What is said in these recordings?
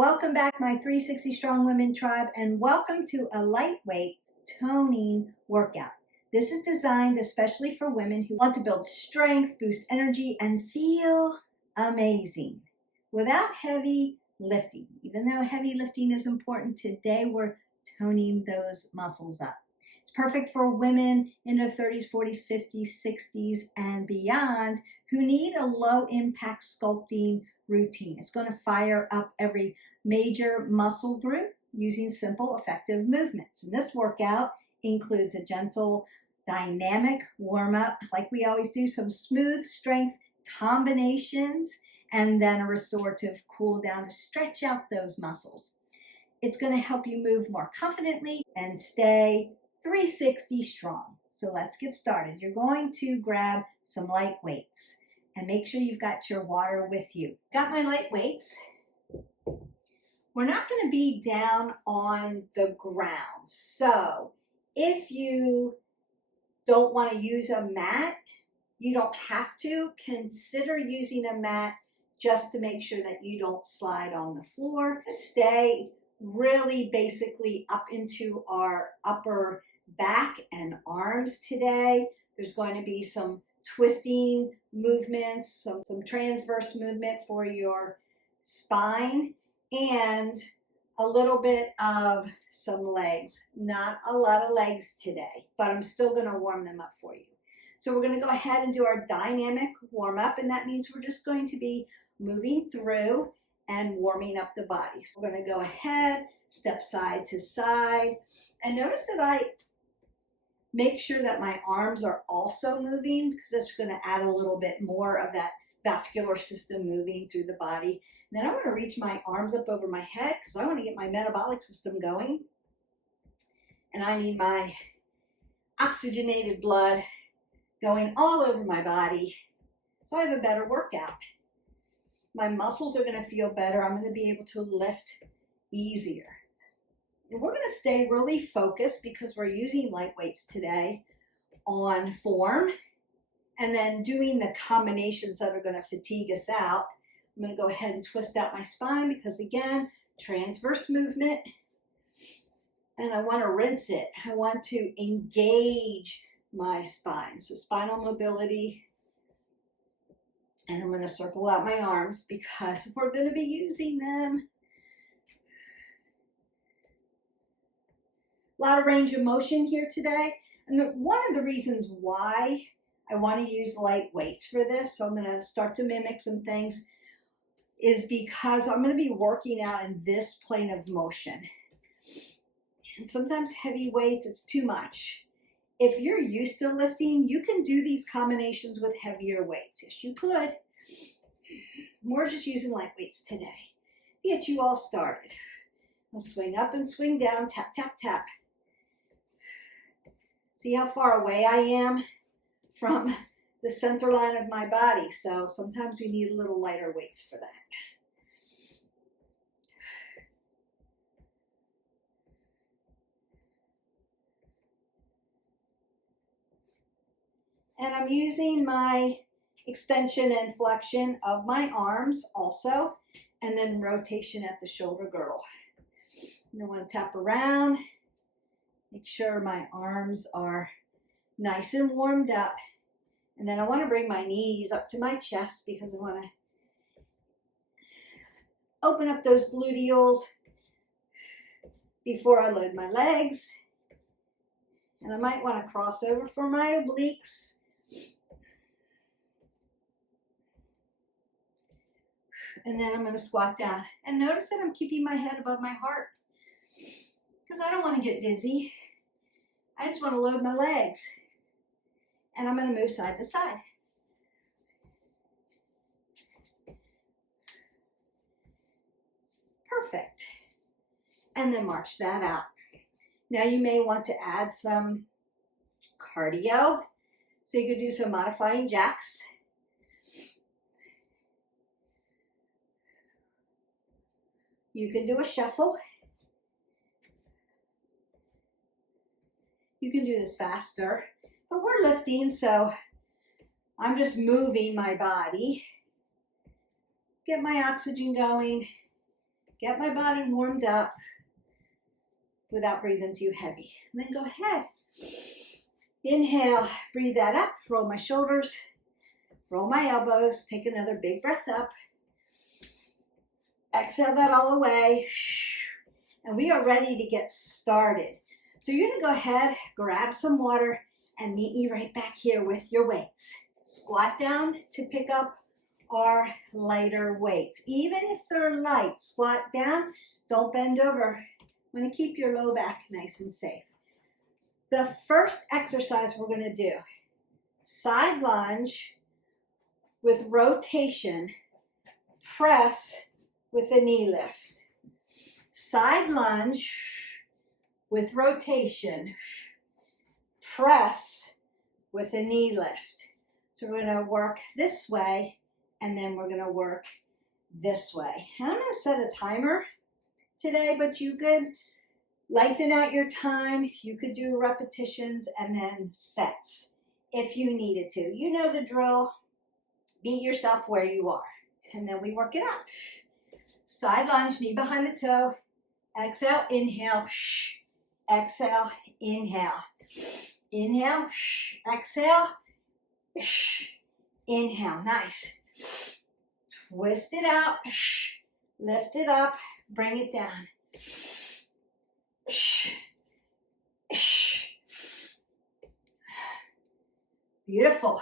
Welcome back, my 360 Strong Women tribe, and welcome to a lightweight toning workout. This is designed especially for women who want to build strength, boost energy, and feel amazing without heavy lifting. Even though heavy lifting is important, today we're toning those muscles up. It's perfect for women in their 30s, 40s, 50s, 60s, and beyond who need a low impact sculpting routine. It's going to fire up every major muscle group using simple, effective movements. And this workout includes a gentle, dynamic warm-up, like we always do, some smooth strength combinations, and then a restorative cool down to stretch out those muscles. It's going to help you move more confidently and stay 360 strong. So let's get started. You're going to grab some light weights and make sure you've got your water with you. Got my light weights. We're not going to be down on the ground. So if you don't want to use a mat, you don't have to. Consider using a mat just to make sure that you don't slide on the floor. Stay really basically up into our upper back and arms today. There's going to be some twisting movements, some transverse movement for your spine, and a little bit of some legs. Not a lot of legs today, but I'm still going to warm them up for you. So we're going to go ahead and do our dynamic warm-up, and that means we're just going to be moving through and warming up the body. So we're going to go ahead, step side to side, and notice that I make sure that my arms are also moving, because that's going to add a little bit more of that vascular system moving through the body. And then I'm going to reach my arms up over my head because I want to get my metabolic system going. And I need my oxygenated blood going all over my body so I have a better workout. My muscles are going to feel better. I'm going to be able to lift easier. And we're going to stay really focused because we're using light weights today on form and then doing the combinations that are going to fatigue us out. I'm going to go ahead and twist out my spine because, again, transverse movement. And I want to rinse it. I want to engage my spine. So spinal mobility. And I'm going to circle out my arms because we're going to be using them. A lot of range of motion here today. And one of the reasons why I want to use light weights for this, so I'm going to start to mimic some things, is because I'm going to be working out in this plane of motion. And sometimes heavy weights, it's too much. If you're used to lifting, you can do these combinations with heavier weights. Yes, you could. We're just using light weights today to get you all started. I'll swing up and swing down, tap, tap, tap. See how far away I am from the center line of my body. So sometimes we need a little lighter weights for that. And I'm using my extension and flexion of my arms also, and then rotation at the shoulder girdle. And I want to tap around. Make sure my arms are nice and warmed up. And then I want to bring my knees up to my chest because I want to open up those gluteals before I load my legs. And I might want to cross over for my obliques. And then I'm going to squat down. And notice that I'm keeping my head above my heart because I don't want to get dizzy. I just want to load my legs. And I'm going to move side to side. Perfect. And then march that out. Now you may want to add some cardio. So you could do some modifying jacks. You can do a shuffle. You can do this faster, but we're lifting, so I'm just moving my body. Get my oxygen going, Get my body warmed up without breathing too heavy. And then go ahead. Inhale, breathe that up, roll my shoulders, roll my elbows, take another big breath up. Exhale that all away. And we are ready to get started. So you're gonna go ahead, grab some water, and meet me right back here with your weights. Squat down to pick up our lighter weights. Even if they're light, squat down, don't bend over. I'm gonna keep your low back nice and safe. The first exercise we're gonna do, side lunge with rotation, press with a knee lift. Side lunge with rotation, press with a knee lift. So we're gonna work this way, and then we're gonna work this way. And I'm gonna set a timer today, but you could lengthen out your time. You could do repetitions and then sets if you needed to. You know the drill. Meet yourself where you are. And then we work it out. Side lunge, knee behind the toe. Exhale, inhale. Exhale, inhale. Inhale, exhale. Inhale, nice. Twist it out. Lift it up. Bring it down. Beautiful.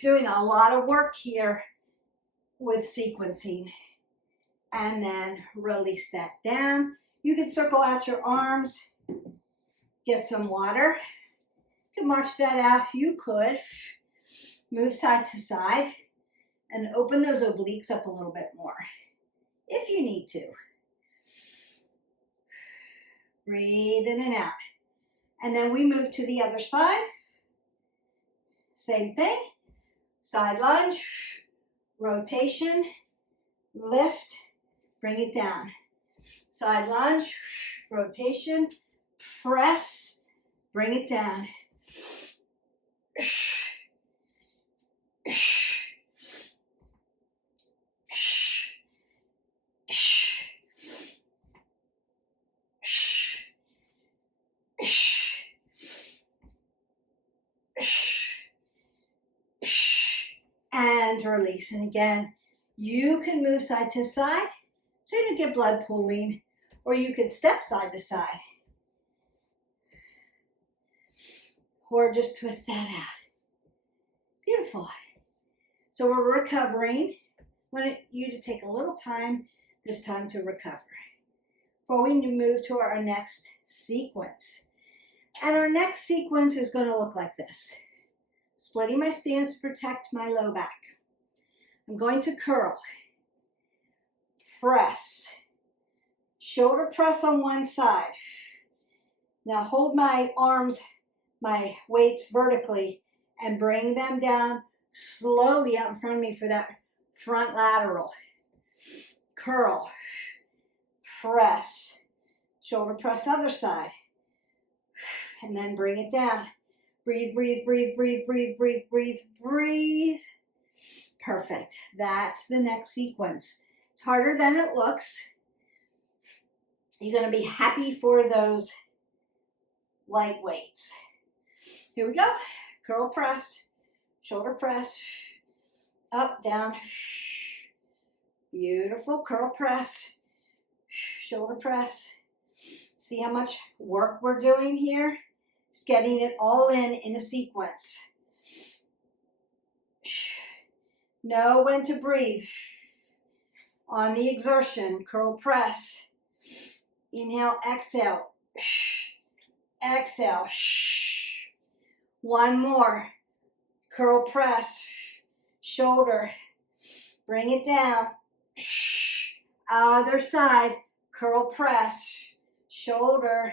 Doing a lot of work here with sequencing. And then release that down. You can circle out your arms. Get some water. You can march that out. You could move side to side and open those obliques up a little bit more if you need to. Breathe in and out. And then we move to the other side. Same thing. Side lunge, rotation, lift, bring it down. Side lunge, rotation, press, bring it down. And release. And again, you can move side to side so you don't get blood pooling, or you could step side to side, or just twist that out. Beautiful. So we're recovering. I want you to take a little time this time to recover before we move to our next sequence. And our next sequence is going to look like this. Splitting my stance to protect my low back. I'm going to curl, press, shoulder press on one side. Now hold my arms, my weights vertically, and bring them down slowly out in front of me for that front lateral. Curl, press, shoulder press other side, and then bring it down. Breathe, breathe, breathe, breathe, breathe, breathe, breathe, breathe. Perfect. That's the next sequence. It's harder than it looks. You're going to be happy for those light weights. Here we go. Curl press, shoulder press, up, down. Beautiful. Curl press, shoulder press. See how much work we're doing here? Just getting it all in a sequence. Know when to breathe. On the exertion, curl press. Inhale, exhale. Exhale. One more. Curl press. Shoulder. Bring it down. Other side. Curl press. Shoulder.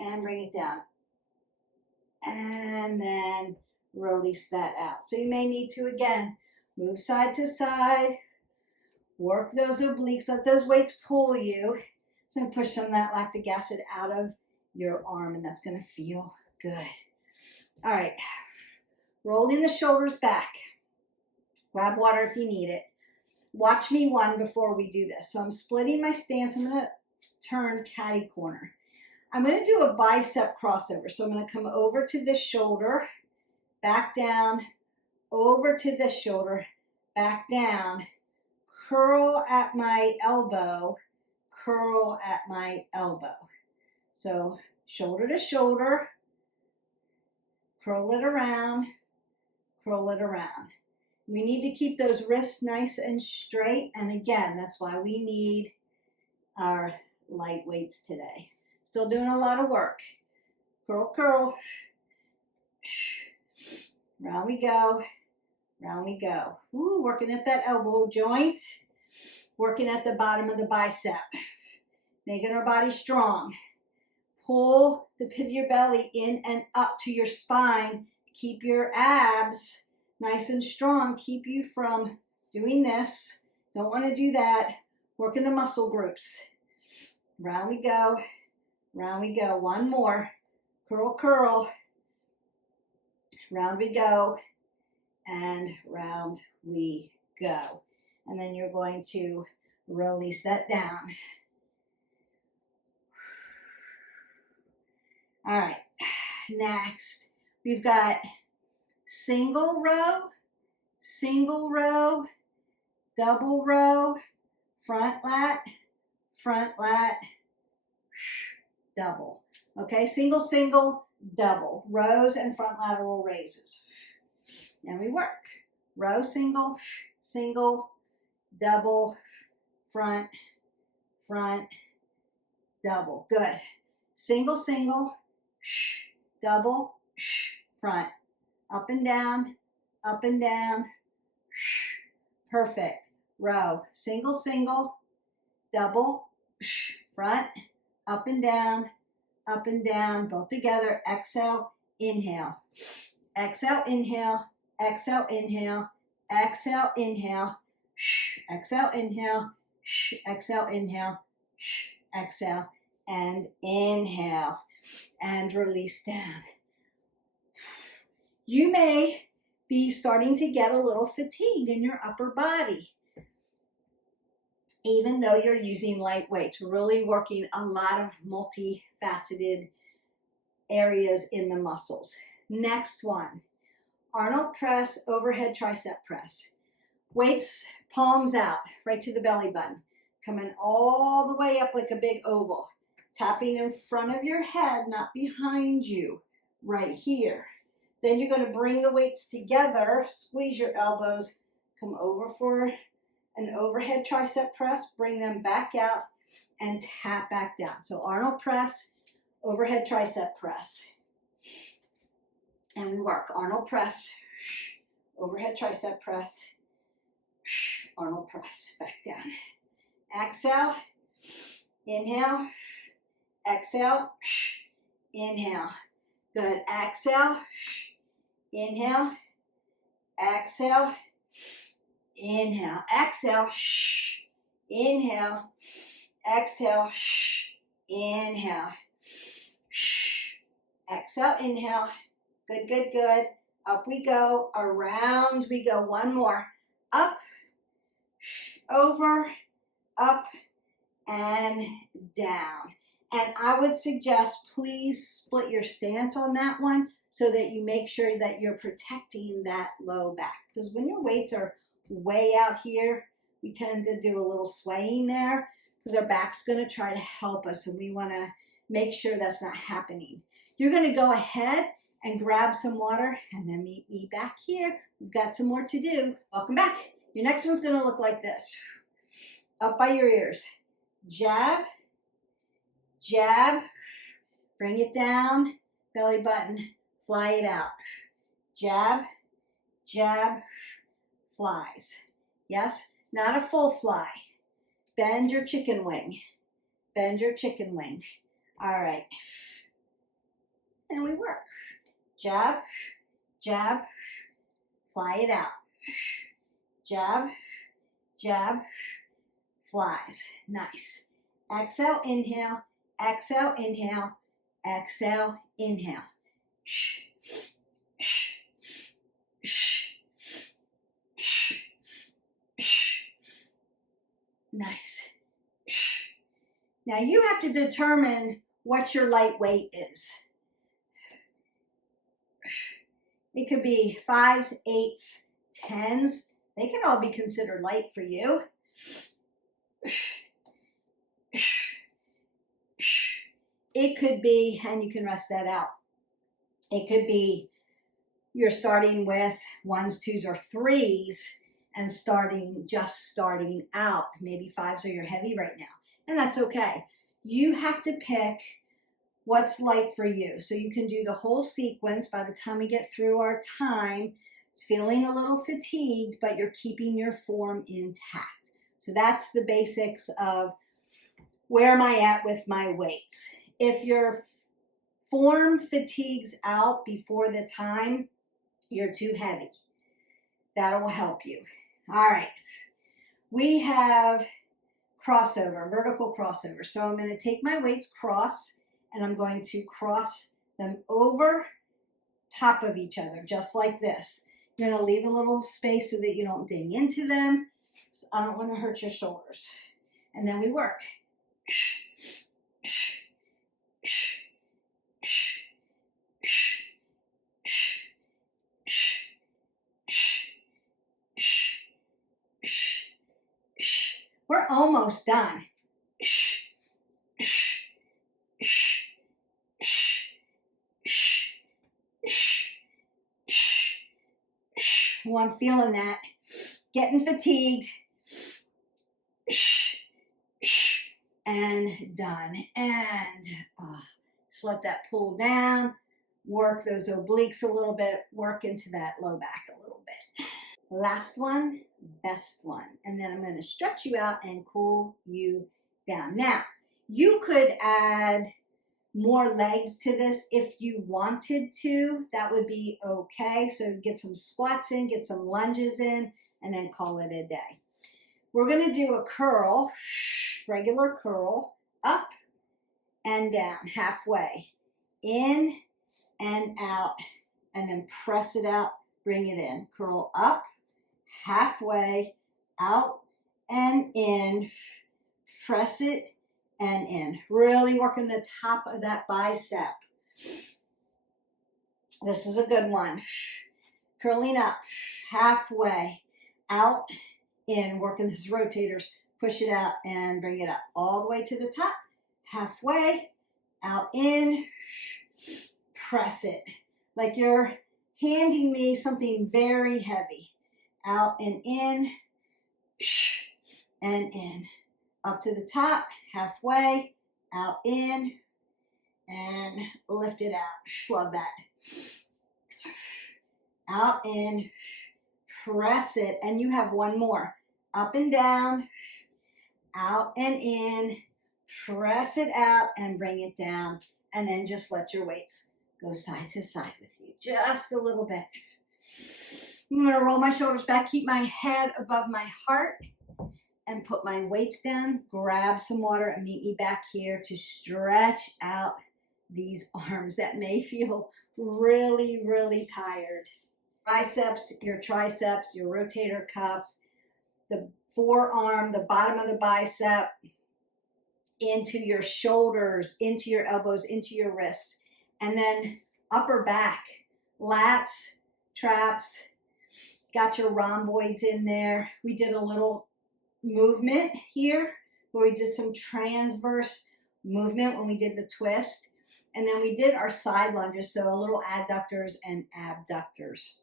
And bring it down. And then release that out. So you may need to, again, move side to side, work those obliques, let those weights pull you. It's going to push some of that lactic acid out of your arm, and that's going to feel good. All right, rolling the shoulders back. Grab water if you need it. Watch me one before we do this. So I'm splitting my stance. I'm going to turn catty corner. I'm going to do a bicep crossover. So I'm going to come over to this shoulder, back down, over to this shoulder, back down, curl at my elbow, curl at my elbow. So shoulder to shoulder, curl it around, curl it around. We need to keep those wrists nice and straight. And again, that's why we need our light weights today. Still doing a lot of work. Curl, curl. Round we go. Round we go. Ooh, working at that elbow joint. Working at the bottom of the bicep. Making our body strong. Pull the pit of your belly in and up to your spine. Keep your abs nice and strong. Keep you from doing this. Don't want to do that. Working the muscle groups. Round we go. Round we go. One more. Curl, curl. Round we go. And round we go. And then you're going to release that down. All right. Next, we've got single row, double row, front lat, double. Okay, single, single, double. Rows and front lateral raises. And we work. Row, single, single, double, front, double. Good. Single, single, double, front. Up and down, perfect. Row, single, single, double, front, up and down, both together. Exhale, inhale. Exhale, inhale, exhale, inhale, exhale, inhale, exhale, inhale, exhale, inhale, exhale, and inhale, and release down. You may be starting to get a little fatigued in your upper body, even though you're using light weights. We're really working a lot of multifaceted areas in the muscles. Next one, Arnold press, overhead tricep press. Weights, palms out, right to the belly button. Coming all the way up like a big oval. Tapping in front of your head, not behind you, right here. Then you're going to bring the weights together, squeeze your elbows, come over for an overhead tricep press, bring them back out, and tap back down. So Arnold press, overhead tricep press. And we work Arnold press, overhead tricep press, Arnold press, back down. Exhale, inhale, exhale, inhale. Good. Exhale, inhale, exhale, inhale, exhale, inhale, exhale, inhale, exhale, inhale. Good, good, good. Up we go, around we go. One more. Up, over, up, and down. And I would suggest please split your stance on that one so that you make sure that you're protecting that low back. Because when your weights are way out here, we tend to do a little swaying there because our back's going to try to help us, and we want to make sure that's not happening. You're going to go ahead and grab some water and then meet me back here. We've got some more to do. Welcome back. Your next one's going to look like this. Up by your ears. Jab, jab, bring it down, belly button, fly it out. Jab, jab, flies. Yes, not a full fly. Bend your chicken wing. Bend your chicken wing. All right. And we work. Jab, jab, fly it out. Jab, jab, flies. Nice. Exhale, inhale, exhale, inhale, exhale, inhale. Nice. Now you have to determine what your light weight is. It could be 5s, 8s, 10s. They can all be considered light for you. It could be, and you can rest that out. It could be you're starting with 1s, 2s, or 3s and just starting out. Maybe 5s are your heavy right now, and that's okay. You have to pick what's light for you. So you can do the whole sequence. By the time we get through our time, it's feeling a little fatigued, but you're keeping your form intact. So that's the basics of where am I at with my weights. If your form fatigues out before the time, you're too heavy. That will help you. All right. We have crossover, vertical crossover. So I'm going to take my weights cross, and I'm going to cross them over top of each other, just like this. You're going to leave a little space so that you don't ding into them. So I don't want to hurt your shoulders. And then we work. We're almost done. Oh, I'm feeling that. Getting fatigued. And done. And just let that pull down. Work those obliques a little bit. Work into that low back a little bit. Last one, best one. And then I'm going to stretch you out and cool you down. Now, you could add more legs to this if you wanted to. That would be okay. So get some squats in, get some lunges in, and then call it a day. We're going to do a curl, regular curl, up and down, halfway, in and out, and then press it out, bring it in. Curl up, halfway, out and in, press it and in. Really working the top of that bicep. This is a good one. Curling up, halfway, out, in, working these rotators. Push it out and bring it up all the way to the top, halfway, out, in, press it. Like you're handing me something very heavy. Out and in, up to the top, halfway, out, in, and lift it out. Love that. Out, in, press it, and you have one more. Up and down, out and in, press it out and bring it down, and then just let your weights go side to side with you, just a little bit. I'm going to roll my shoulders back, keep my head above my heart, and put my weights down, grab some water, and meet me back here to stretch out these arms that may feel really, really tired. Biceps, your triceps, your rotator cuffs, the forearm, the bottom of the bicep, into your shoulders, into your elbows, into your wrists, and then upper back, lats, traps, got your rhomboids in there. We did a little movement here where we did some transverse movement when we did the twist, and then we did our side lunges, so a little adductors and abductors.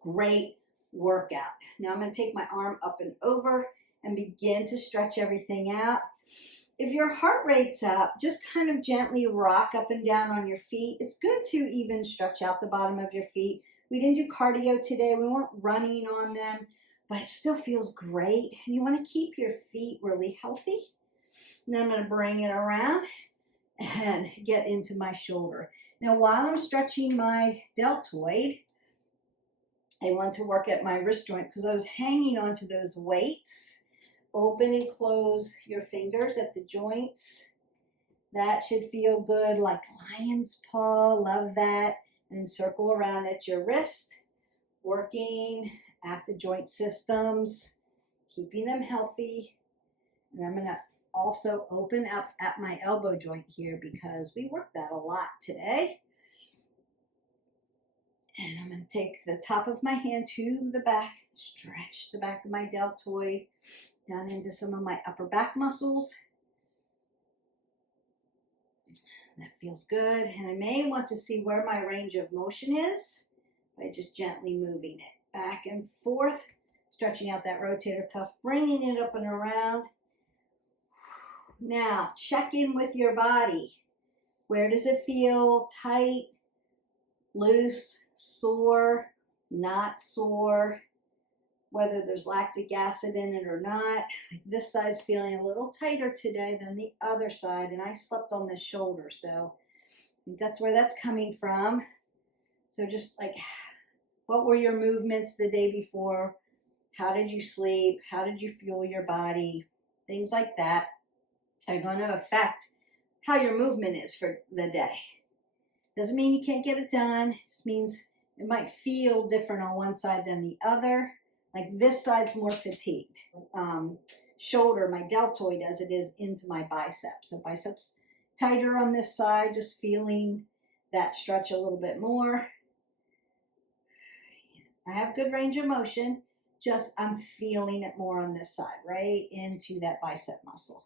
Great workout. Now I'm going to take my arm up and over and begin to stretch everything out. If your heart rate's up, just kind of gently rock up and down on your feet. It's good to even stretch out the bottom of your feet. We didn't do cardio today. We weren't running on them, but it still feels great. And you want to keep your feet really healthy. And then I'm going to bring it around and get into my shoulder. Now, while I'm stretching my deltoid, I want to work at my wrist joint because I was hanging onto those weights. Open and close your fingers at the joints. That should feel good, like lion's paw. Love that. And circle around at your wrist, working at the joint systems, keeping them healthy. And I'm going to also open up at my elbow joint here because we worked that a lot today. And I'm going to take the top of my hand to the back, stretch the back of my deltoid down into some of my upper back muscles. That feels good. And I may want to see where my range of motion is by just gently moving it back and forth, stretching out that rotator cuff, bringing it up and around. Now, check in with your body. Where does it feel tight, loose, sore, not sore? Whether there's lactic acid in it or not. This side's feeling a little tighter today than the other side, and I slept on the shoulder, so I think that's where that's coming from. So just like, what were your movements the day before? How did you sleep? How did you fuel your body? Things like that are going to affect how your movement is for the day. Doesn't mean you can't get it done. It just means it might feel different on one side than the other. Like this side's more fatigued. Shoulder, my deltoid as it is into my biceps. So biceps tighter on this side, just feeling that stretch a little bit more. I have good range of motion, just I'm feeling it more on this side, right into that bicep muscle.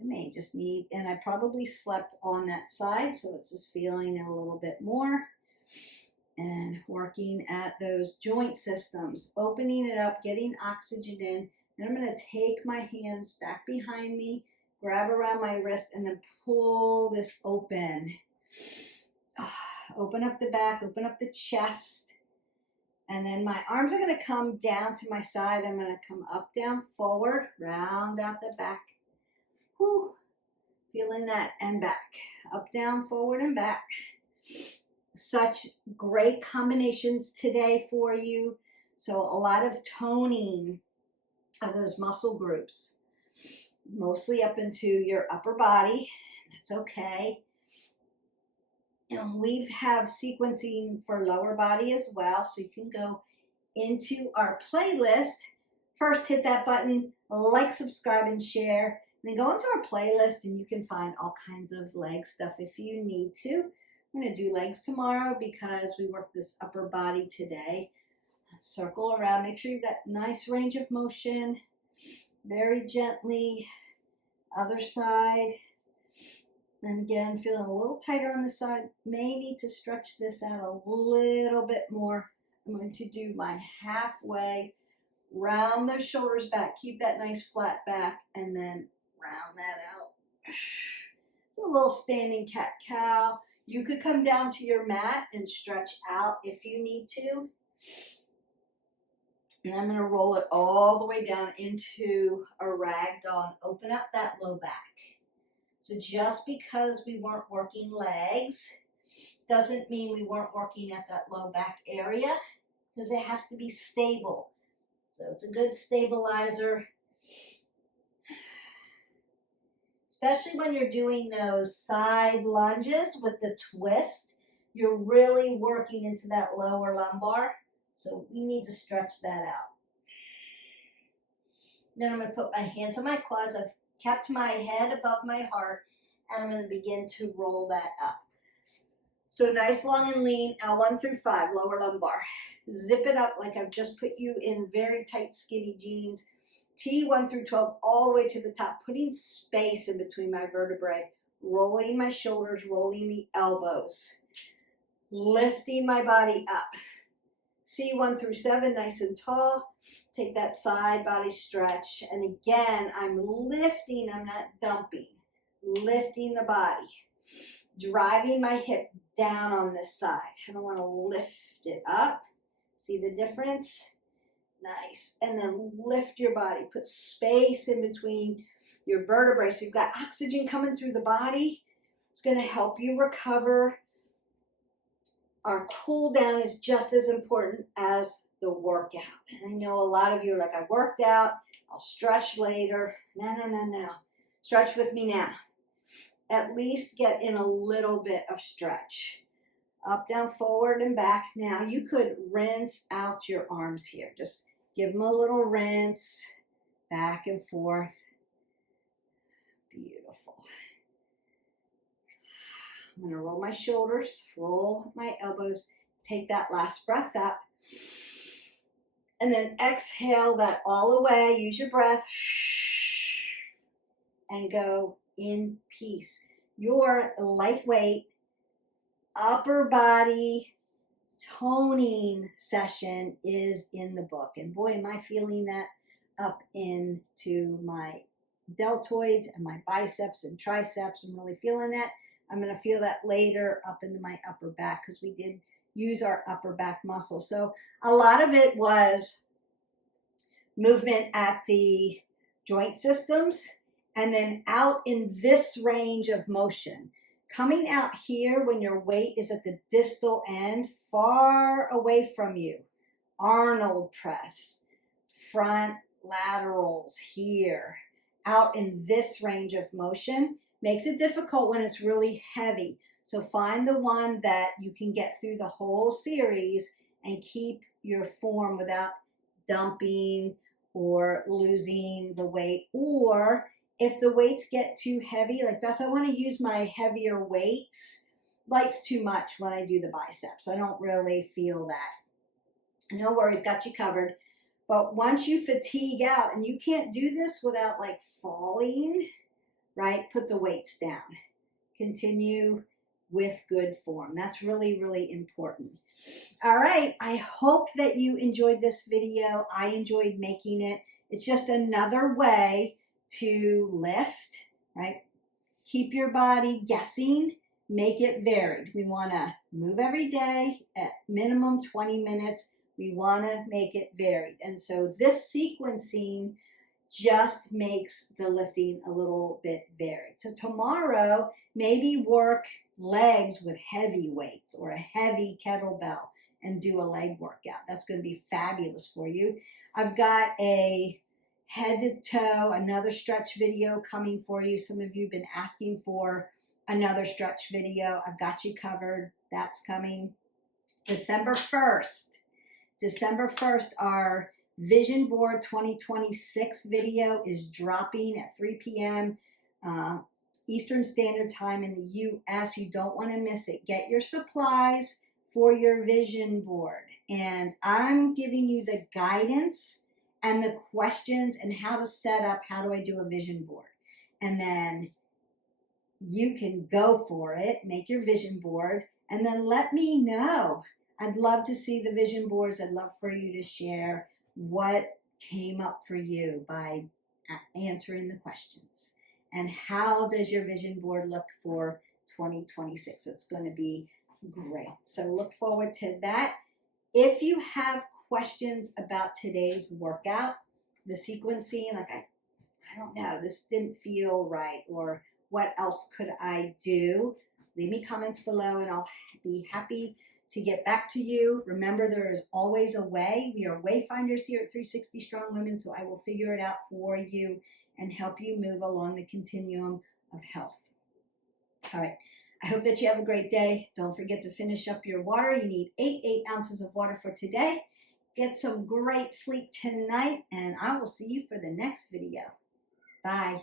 I may just need, and I probably slept on that side, so it's just feeling a little bit more. And working at those joint systems, opening it up, getting oxygen in. Then I'm going to take my hands back behind me, grab around my wrist, and then pull this open. Open up the back, open up the chest. And then my arms are going to come down to my side. I'm going to come up, down, forward, round out the back. Whew. Feeling that, and back. Up, down, forward, and back. Such great combinations today for you. So a lot of toning of those muscle groups, mostly up into your upper body. That's okay. And we have sequencing for lower body as well. So you can go into our playlist. First, hit that button, like, subscribe, and share. And then go into our playlist and you can find all kinds of leg stuff if you need to. I'm going to do legs tomorrow because we worked this upper body today. Circle around. Make sure you've got nice range of motion. Very gently. Other side. And again, feeling a little tighter on this side. May need to stretch this out a little bit more. I'm going to do mine halfway. Round those shoulders back. Keep that nice flat back. And then round that out. A little standing cat-cow. You could come down to your mat and stretch out if you need to. And I'm going to roll it all the way down into a ragdoll and open up that low back. So just because we weren't working legs doesn't mean we weren't working at that low back area, because it has to be stable. So it's a good stabilizer. Especially when you're doing those side lunges with the twist, you're really working into that lower lumbar. So we need to stretch that out. Then I'm going to put my hands on my quads. I've kept my head above my heart, and I'm going to begin to roll that up. So nice, long, and lean, L1 through 5, lower lumbar. Zip it up like I've just put you in very tight, skinny jeans. T1 through 12 all the way to the top, putting space in between my vertebrae, rolling my shoulders, rolling the elbows, lifting my body up. C1 through 7, nice and tall. Take that side body stretch. And again, I'm lifting, I'm not dumping. Lifting the body. Driving my hip down on this side. I don't want to lift it up. See the difference? Nice. And then lift your body. Put space in between your vertebrae. So you've got oxygen coming through the body. It's going to help you recover. Our cool down is just as important as the workout. And I know a lot of you are like, I worked out, I'll stretch later. No. Stretch with me now. At least get in a little bit of stretch. Up, down, forward, and back. Now you could rinse out your arms here. Just give them a little rinse, back and forth. Beautiful. I'm going to roll my shoulders, roll my elbows, take that last breath up, and then exhale that all away. Use your breath and go in peace. Your lightweight upper body toning session is in the book. And boy, am I feeling that up into my deltoids and my biceps and triceps. I'm really feeling that. I'm going to feel that later up into my upper back because we did use our upper back muscle. So a lot of it was movement at the joint systems and then out in this range of motion. Coming out here when your weight is at the distal end, far away from you. Arnold press, front laterals here, out in this range of motion. Makes it difficult when it's really heavy. So find the one that you can get through the whole series and keep your form without dumping or losing the weight. Or if the weights get too heavy, like Beth, I want to use my heavier weights. Light's too much when I do the biceps. I don't really feel that. No worries, got you covered. But once you fatigue out, and you can't do this without like falling, right? Put the weights down. Continue with good form. That's really, really important. All right, I hope that you enjoyed this video. I enjoyed making it. It's just another way to lift, right? Keep your body guessing, make it varied. We want to move every day at minimum 20 minutes. We want to make it varied. And so this sequencing just makes the lifting a little bit varied. So tomorrow, maybe work legs with heavy weights or a heavy kettlebell and do a leg workout. That's going to be fabulous for you. I've got a head to toe, another stretch video coming for you. Some of you have been asking for another stretch video. I've got you covered. That's coming December 1st. December 1st, our Vision Board 2026 video is dropping at 3 p.m. Eastern Standard Time in the U.S. You don't want to miss it. Get your supplies for your vision board. And I'm giving you the guidance and the questions and how to set up, how do I do a vision board? And then you can go for it, make your vision board, and then let me know. I'd love to see the vision boards. I'd love for you to share what came up for you by answering the questions. And how does your vision board look for 2026? It's going to be great. So look forward to that. If you have questions about today's workout, the sequencing, like I don't know, this didn't feel right, or what else could I do? Leave me comments below and I'll be happy to get back to you. Remember, there is always a way. We are wayfinders here at 360 Strong Women, so I will figure it out for you and help you move along the continuum of health. All right. I hope that you have a great day. Don't forget to finish up your water. You need 8 ounces of water for today. Get some great sleep tonight, and I will see you for the next video. Bye.